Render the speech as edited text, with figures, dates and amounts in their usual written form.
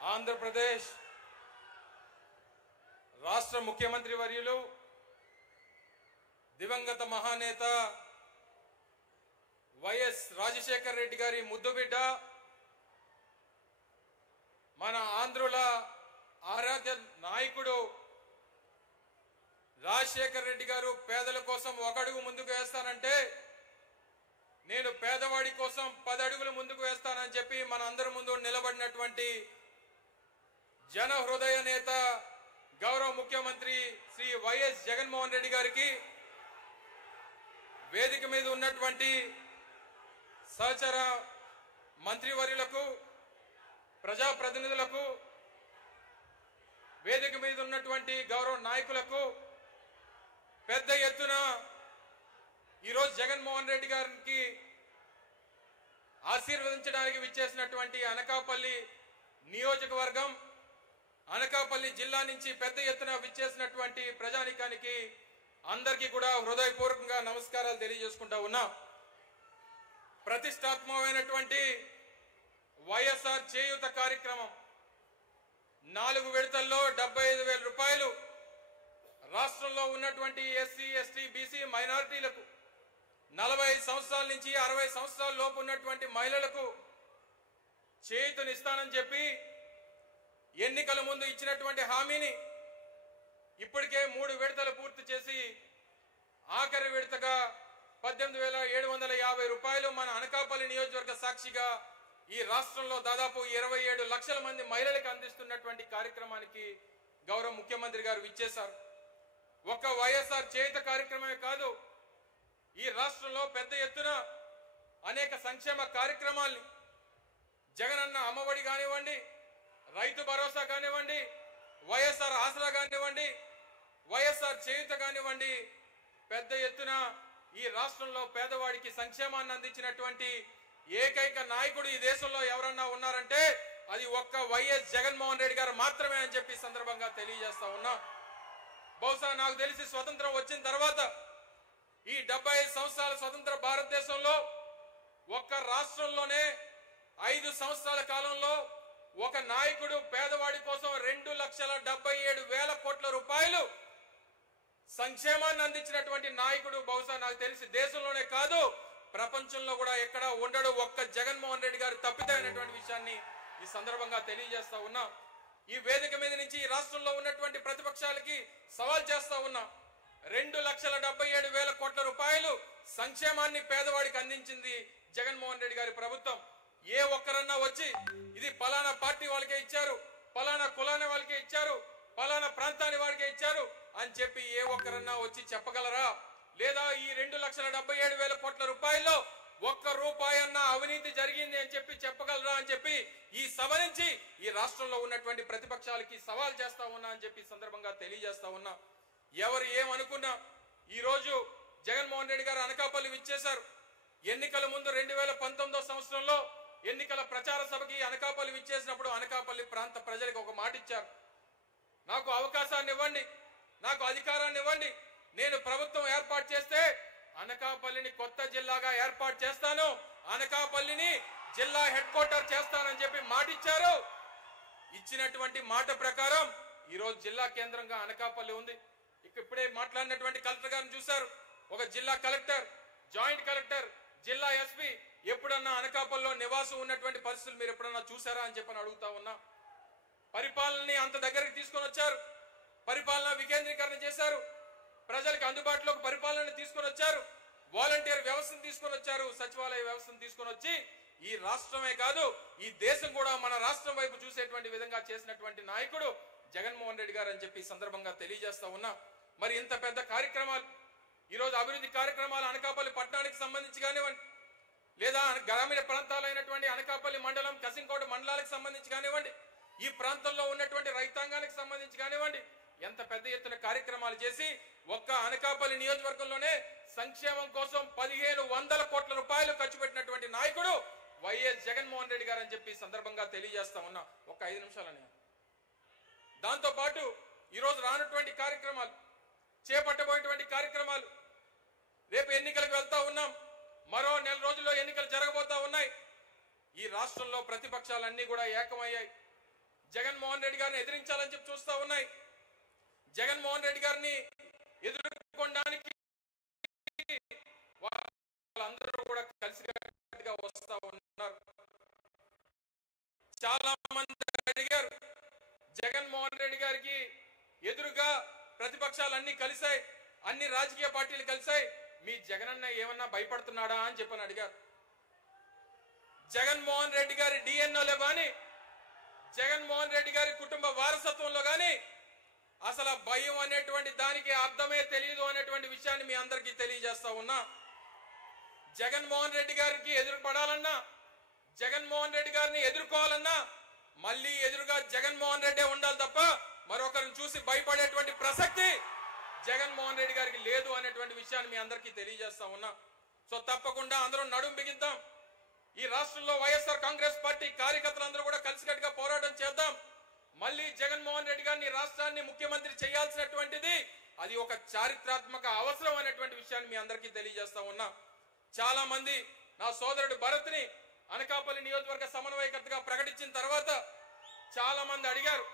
ఆంధ్రప్రదేశ్ రాష్ట్ర ముఖ్యమంత్రి వర్యులు దివంగత మహానేత వైఎస్ రాజశేఖర రెడ్డి గారి ముద్దుబిడ్డ మన ఆంధ్రుల ఆరాధ్య నాయకుడు రాజశేఖర రెడ్డి గారు పేదల కోసం ఒక అడుగు ముందుకు వేస్తానంటే నేను పేదవాడి కోసం 10 అడుగులు ముందుకు వేస్తానని చెప్పి మన అందరి ముందు నిలబడినటువంటి జన హృదయ నేత గౌరవ ముఖ్యమంత్రి శ్రీ వైఎస్ జగన్మోహన్ రెడ్డి గారికి వేదిక మీద ఉన్నటువంటి సహచర మంత్రివర్యులకు ప్రజాప్రతినిధులకు వేదిక మీద ఉన్నటువంటి గౌరవ నాయకులకు పెద్ద ఎత్తున ఈరోజు జగన్మోహన్ రెడ్డి గారికి ఆశీర్వదించడానికి విచ్చేసినటువంటి అనకాపల్లి నియోజకవర్గం అనకాపల్లి జిల్లా నుంచి పెద్ద ఎత్తున విచ్చేసినటువంటి ప్రజానికానికి అందరికీ కూడా హృదయపూర్వకంగా నమస్కారాలు తెలియజేసుకుంటా ఉన్నా. ప్రతిష్టాత్మకమైనటువంటి వైఎస్ఆర్ చేయూత కార్యక్రమం 4 విడతల్లో 75,000 రూపాయలు రాష్ట్రంలో ఉన్నటువంటి ఎస్సీ ఎస్టీ బీసీ మైనారిటీలకు 45 సంవత్సరాల నుంచి 60 సంవత్సరాల లోపు ఉన్నటువంటి మహిళలకు చేయూతనిస్తానని చెప్పి ఎన్నికల ముందు ఇచ్చినటువంటి హామీని ఇప్పటికే 3 విడతలు పూర్తి చేసి ఆఖరి విడతగా 18,750 రూపాయలు మన అనకాపల్లి నియోజకవర్గ సాక్షిగా ఈ రాష్ట్రంలో దాదాపు 27 లక్షల మంది మహిళలకు అందిస్తున్నటువంటి కార్యక్రమానికి గౌరవ ముఖ్యమంత్రి గారు విచ్చేశారు. ఒక్క వైఎస్ఆర్ చేయూత కార్యక్రమమే కాదు, ఈ రాష్ట్రంలో పెద్ద ఎత్తున అనేక సంక్షేమ కార్యక్రమాల్ని జగనన్న అమ్మఒడి కానివ్వండి, రైతు భరోసా కానివ్వండి, వైఎస్ఆర్ ఆసరా కానివ్వండి, వైఎస్ఆర్ చేయూత కానివ్వండి, పెద్ద ఎత్తున ఈ రాష్ట్రంలో పేదవాడికి సంక్షేమాన్ని అందించినటువంటి ఏకైక నాయకుడు ఈ దేశంలో ఎవరన్నా ఉన్నారంటే అది ఒక్క వైఎస్ జగన్మోహన్ రెడ్డి గారు మాత్రమే అని చెప్పి సందర్భంగా తెలియజేస్తా ఉన్నా. బహుశా నాకు తెలిసి స్వతంత్రం వచ్చిన తర్వాత ఈ 75 సంవత్సరాల స్వతంత్ర భారతదేశంలో ఒక్క రాష్ట్రంలోనే 5 సంవత్సరాల కాలంలో ఒక నాయకుడు పేదవాడి కోసం 2,77,000 కోట్ల రూపాయలు సంక్షేమాన్ని అందించినటువంటి నాయకుడు బహుశా నాకు తెలిసి దేశంలోనే కాదు ప్రపంచంలో కూడా ఎక్కడా ఉండడు. ఒక్క జగన్మోహన్ రెడ్డి గారు తప్పితే అనేటువంటి విషయాన్ని ఈ సందర్భంగా తెలియజేస్తా ఉన్నా. ఈ వేదిక మీద నుంచి ఈ రాష్ట్రంలో ఉన్నటువంటి ప్రతిపక్షాలకి సవాల్ చేస్తా ఉన్నా. 2,77,000 కోట్ల రూపాయలు సంక్షేమాన్ని పేదవాడికి అందించింది జగన్మోహన్ రెడ్డి గారి ప్రభుత్వం. ఏ ఒక్కరన్నా వచ్చి ఇది పలానా పార్టీ వాళ్ళకే ఇచ్చారు, పలానా కులాన్ని వాళ్ళకే ఇచ్చారు, పలానా ప్రాంతాన్ని వారికే ఇచ్చారు అని చెప్పి ఏ ఒక్కరన్నా వచ్చి చెప్పగలరా? లేదా ఈ 2,77,000 కోట్ల రూపాయల్లో ఒక్క రూపాయి అన్న అవినీతి జరిగింది అని చెప్పి చెప్పగలరా అని చెప్పి ఈ సభ నుంచి ఈ రాష్ట్రంలో ఉన్నటువంటి ప్రతిపక్షాలకి సవాల్ చేస్తా ఉన్నా అని చెప్పి సందర్భంగా తెలియజేస్తా ఉన్నా. ఎవరు ఏమనుకున్నా ఈ రోజు జగన్మోహన్ రెడ్డి గారు అనకాపల్లి విచ్చేశారు. ఎన్నికల ముందు 2019 సంవత్సరంలో ఎన్నికల ప్రచార సభకి అనకాపల్లి విచ్చేసినప్పుడు అనకాపల్లి ప్రాంత ప్రజలకు ఒక మాట ఇచ్చారు, నాకు అవకాశాన్ని ఇవ్వండి, నాకు అధికారాన్ని ఇవ్వండి, నేను ప్రభుత్వం ఏర్పాటు చేస్తే అనకాపల్లిని కొత్త జిల్లాగా ఏర్పాటు చేస్తాను, అనకాపల్లిని జిల్లా హెడ్ క్వార్టర్ చేస్తానని చెప్పి మాట ఇచ్చారు. ఇచ్చినటువంటి మాట ప్రకారం ఈరోజు జిల్లా కేంద్రంగా అనకాపల్లి ఉంది. ఇప్పుడే మాట్లాడినటువంటి కలెక్టర్ గారిని చూశారు. ఒక జిల్లా కలెక్టర్, జాయింట్ కలెక్టర్, జిల్లా ఎస్పీ ఎప్పుడన్నా అనకాపల్లిలో నివాసం ఉన్నటువంటి పరిస్థితులు మీరు ఎప్పుడన్నా చూసారా అని చెప్పని అడుగుతా ఉన్నా. పరిపాలనని అంత దగ్గరికి తీసుకొని వచ్చారు, పరిపాలన వికేంద్రీకరణ చేశారు, ప్రజలకు అందుబాటులోకి పరిపాలన తీసుకొని వచ్చారు, వాలంటీర్ వ్యవస్థను తీసుకొని వచ్చారు, సచివాలయ వ్యవస్థను తీసుకొని వచ్చి ఈ రాష్ట్రమే కాదు ఈ దేశం కూడా మన రాష్ట్రం వైపు చూసేటువంటి విధంగా చేసినటువంటి నాయకుడు జగన్మోహన్ రెడ్డి గారు అని చెప్పి సందర్భంగా తెలియజేస్తా ఉన్నా. మరి ఇంత పెద్ద కార్యక్రమాలు ఈరోజు అభివృద్ధి కార్యక్రమాలు అనకాపల్లి పట్టణానికి సంబంధించి కానివ్వండి, లేదా గ్రామీణ ప్రాంతాలైనటువంటి అనకాపల్లి మండలం, కసింకోట మండలాలకు సంబంధించి కానివ్వండి, ఈ ప్రాంతంలో ఉన్నటువంటి రైతాంగానికి సంబంధించి కానివ్వండి, ఎంత పెద్ద ఎత్తున కార్యక్రమాలు చేసి ఒక్క అనకాపల్లి నియోజకవర్గంలోనే సంక్షేమం కోసం 1,500 కోట్ల రూపాయలు ఖర్చు పెట్టినటువంటి నాయకుడు వైఎస్ జగన్మోహన్ రెడ్డి గారు అని చెప్పి సందర్భంగా తెలియజేస్తా ఉన్నా. ఒక 5 నిమిషాలని దాంతో పాటు ఈరోజు రానటువంటి కార్యక్రమాలు, చేపట్టబోయేటువంటి కార్యక్రమాలు, రేపు ఎన్నికలకు వెళ్తా ఉన్నాం, మరో నెల రోజుల్లో ఎన్నికలు జరగబోతా ఉన్నాయి. ఈ రాష్ట్రంలో ప్రతిపక్షాలన్నీ కూడా ఏకమయ్యాయి. జగన్మోహన్ రెడ్డి గారిని ఎదిరించాలని చెప్పి చూస్తా ఉన్నాయి. జగన్మోహన్ రెడ్డి గారిని ఎదుర్కొనడానికి వాళ్ళందరూ కూడా కలిసికట్టుగా వస్తా ఉన్నారు. చాలా మంది అడిగారు, జగన్మోహన్ రెడ్డి గారికి ఎదురుగా ప్రతిపక్షాలన్నీ కలిశాయి, అన్ని రాజకీయ పార్టీలు కలిశాయి, మీ జగనన్న ఏమన్నా భయపడుతున్నాడా అని చెప్పని అడిగారు. జగన్మోహన్ రెడ్డి గారి డిఎన్ఓలో గాని, జగన్మోహన్ రెడ్డి గారి కుటుంబ వారసత్వంలో గాని అసలు భయం అనేటువంటి దానికి అర్థమే తెలియదు అనేటువంటి విషయాన్ని మీ అందరికీ తెలియజేస్తా ఉన్నా. జగన్మోహన్ రెడ్డి గారికి ఎదురుపడాలన్నా, జగన్మోహన్ రెడ్డి గారిని ఎదుర్కోవాలన్నా మళ్ళీ ఎదురుగా జగన్మోహన్ రెడ్డి ఉండాలి తప్ప మరొకరిని చూసి భయపడేటువంటి ప్రసక్తి జగన్మోహన్ రెడ్డి గారికి లేదు అనేటువంటి విషయాన్ని మీ అందరికీ తెలియజేస్తా ఉన్నా. సో తప్పకుండా అందరం నడుం బిగిద్దాం. ఈ రాష్ట్రంలో వైఎస్ఆర్ కాంగ్రెస్ పార్టీ కార్యకర్తలందరూ కూడా కలిసికట్టుగా పోరాటం చేద్దాం. మళ్ళీ జగన్మోహన్ రెడ్డి గారిని రాష్ట్రాన్ని ముఖ్యమంత్రి చేయాల్సినటువంటిది అది ఒక చారిత్రాత్మక అవసరం అనేటువంటి విషయాన్ని మీ అందరికీ తెలియజేస్తా ఉన్నా. చాలా మంది నా సోదరుడు భరత్ని అనకాపల్లి నియోజకవర్గ సమన్వయకర్తగా ప్రకటించిన తర్వాత చాలా మంది అడిగారు,